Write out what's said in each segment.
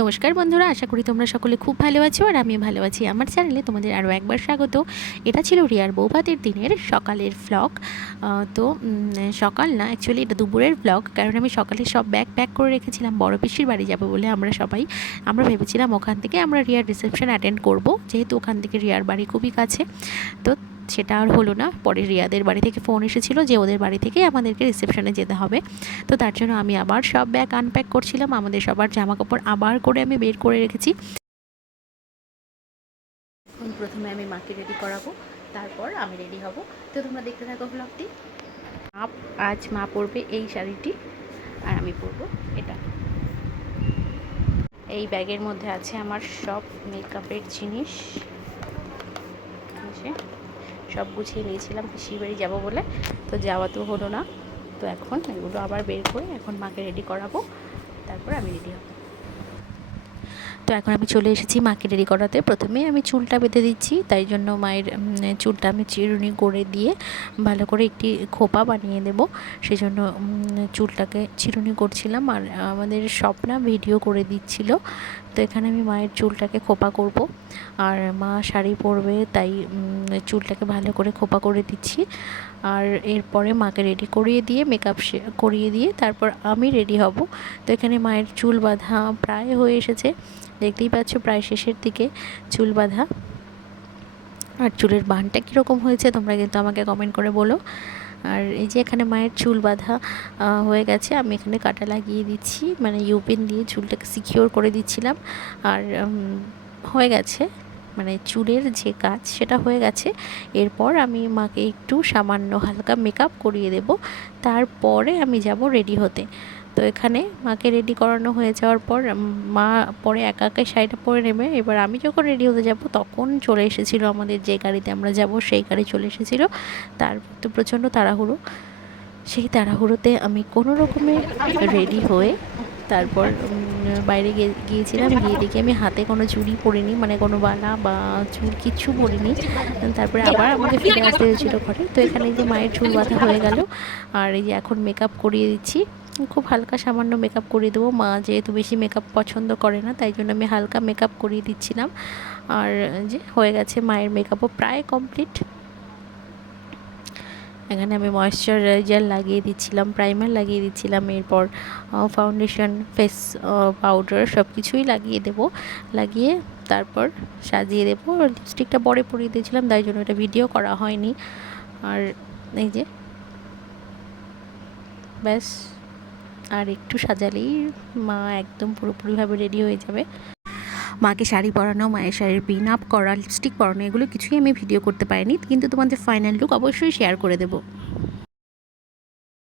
নমস্কার বন্ধুরা, আশা করি তোমরা সকলে খুব ভালো আছো আর আমিও ভালো আছি। আমার চ্যানেলে তোমাদের আরও একবার স্বাগত। এটা ছিল রিয়ার বৌভাতের দিনের সকালের ভ্লগ তো সকাল না অ্যাকচুয়ালি এটা দুপুরের ভ্লগ কারণ আমি সকালে সব ব্যাগ প্যাক করে রেখেছিলাম। বড় পিসির বাড়ি যাব বলে আমরা সবাই। আমরা ভেবেছিলাম ওখান থেকে আমরা রিয়ার রিসেপশন অ্যাটেন্ড করব। যেহেতু ওখান থেকে রিয়ার বাড়ি খুবই কাছে। তো সেটা আর হলো না। পরে রিয়াদের বাড়ি থেকে ফোন এসেছিল যে ওদের বাড়ি থেকেই আমাদেরকে রিসেপশনে যেতে হবে। তো তার জন্য আমি আবার সব ব্যাগ আনপ্যাক করছিলাম। আমাদের সবার জামা কাপড় আবার করে আমি বের করে রেখেছি। প্রথমে আমি মাকে রেডি করাবো তারপর আমি রেডি হব। তো তোমরা দেখতে থাকো ব্লগটি মা আজ মা পরবে এই শাড়িটি আর আমি পরবো এটা। এই ব্যাগের মধ্যে আছে আমার সব মেকআপের জিনিস। যে, সব গুছিয়ে নিয়েছিলাম, পিসির বাড়ি যাব বলে। তো যাওয়া তো হলো না। তো এখন এগুলো আবার বের করে এখন মাকে রেডি করাবো। তারপর আমি রেডি হব। তো এখন আমি চলে এসেছি মাকে রেডি করাতে। প্রথমে আমি চুলটা বেঁধে দিচ্ছি, তাই জন্য মায়ের চুলটা আমি চিরুনি করে দিয়ে ভালো করে একটি খোপা বানিয়ে দেব। সেই জন্য চুলটাকে চিরুনি করছিলাম আর আমাদের স্বপ্না ভিডিও করে দিচ্ছিল। তো এখানে আমি মায়ের চুলটাকে খোপা করব। আর মা শাড়ি পরবে, তাই চুলটাকে ভালো করে খোপা করে দিচ্ছি। আর এরপরে মাকে রেডি করিয়ে দিয়ে মেকআপ করিয়ে দিয়ে তারপর আমি রেডি হব। তো এখানে মায়ের চুল বাঁধা প্রায় হয়ে এসেছে। দেখতেই পাচ্ছ প্রায় শেষের দিকে চুল বাঁধা। আর চুলের বানটা কীরকম হয়েছে তোমরা কিন্তু আমাকে কমেন্ট করে বলো। আর এই যে এখানে মায়ের চুল বাঁধা হয়ে গেছে। আমি এখানে কাটা লাগিয়ে দিচ্ছি মানে ইউপিন দিয়ে চুলটাকে সিকিওর করে দিচ্ছিলাম। আর হয়ে গেছে। মানে চুলের যে কাজ সেটা হয়ে গেছে। এরপর আমি মাকে একটু সামান্য হালকা মেকআপ করিয়ে দেব। তারপরে আমি যাব রেডি হতে। তো এখানে মাকে রেডি করানো হয়ে যাওয়ার পর মা পরে একা একাই শাড়িটা পরে নেবে। এবার আমি যখন রেডি হতে যাব, তখন চলে এসেছিল আমাদের যে গাড়িতে আমরা যাব, সেই গাড়ি চলে এসেছিল। তার তো প্রচণ্ড তাড়াহুড়ো। সেই তাড়াহুড়োতে আমি কোনো রকমে রেডি হয়ে তারপর বাইরে গিয়ে গিয়েছিলাম, গিয়ে দেখি আমি হাতে কোনো চুড়ি পরিনি মানে কোনো বালা বা চুল কিচ্ছু পরিনি। তারপরে আবার আমাকে ফিরে আসতে হয়েছিল ঘরে। তো এখানে যে মায়ের চুল বাঁধা হয়ে গেল, আর এই যে এখন মেকআপ করিয়ে দিচ্ছি। খুব হালকা সামান্য মেকআপ করিয়ে দেবো। মা যেহেতু বেশি মেকআপ পছন্দ করে না, তাই জন্য আমি হালকা মেকআপ করিয়ে দিচ্ছিলাম। আর যে হয়ে গেছে মায়ের মেকআপও প্রায় কমপ্লিট এখানে আমি ময়শ্চারাইজার লাগিয়ে দিচ্ছিলাম প্রাইমার লাগিয়ে দিচ্ছিলাম, এরপর ফাউন্ডেশন ফেস পাউডার সব কিছুই লাগিয়ে দেব। লাগিয়ে তারপর সাজিয়ে দেবো। লিপস্টিকটা পরে পরিয়ে দিয়েছিলাম, তাই জন্য এটা ভিডিও করা হয়নি। আর এই যে, ব্যাস। আর একটু সাজালেই মা একদম পুরোপুরিভাবে রেডি হয়ে যাবে। মাকে শাড়ি পরানো, মায়ের শাড়ির পিন আপ করা লিপস্টিক পরানো, এগুলো কিছুই আমি ভিডিও করতে পারিনি। কিন্তু তোমাদের ফাইনাল লুক অবশ্যই শেয়ার করে দেব।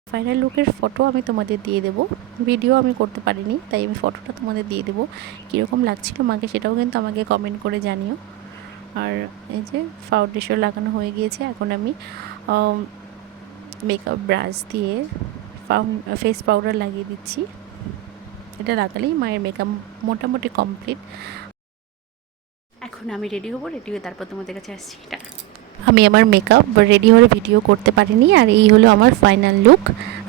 ফাইনাল লুকের ফটো আমি তোমাদের দিয়ে দেবো। ভিডিও আমি করতে পারিনি, তাই আমি ফটোটা তোমাদের দিয়ে দেবো। কীরকম লাগছিল মাকে সেটাও কিন্তু আমাকে কমেন্ট করে জানিও। আর এই যে ফাউন্ডেশন লাগানো হয়ে গিয়েছে, এখন আমি মেকআপ ব্রাশ দিয়ে ফাউন্ড ফেস পাউডার লাগিয়ে দিচ্ছি। এটা লাগালেই মায়ের মেকআপ মোটামুটি কমপ্লিট এখন আমি রেডি হব রেডি হয়ে তারপর তোমাদের কাছে আসছি এটা আমি আমার মেকআপ রেডি হয়ে ভিডিও করতে পারিনি আর এই হলো আমার ফাইনাল লুক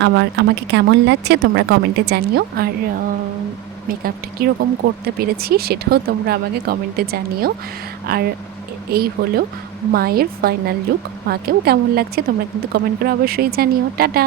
আমার আমাকে কেমন লাগছে তোমরা কমেন্টে জানিও। আর মেকআপটা কীরকম করতে পেরেছি সেটাও তোমরা আমাকে কমেন্টে জানিও। আর এই হলো মায়ের ফাইনাল লুক মাকেও কেমন লাগছে তোমরা কিন্তু কমেন্ট করে অবশ্যই জানিও। টাটা!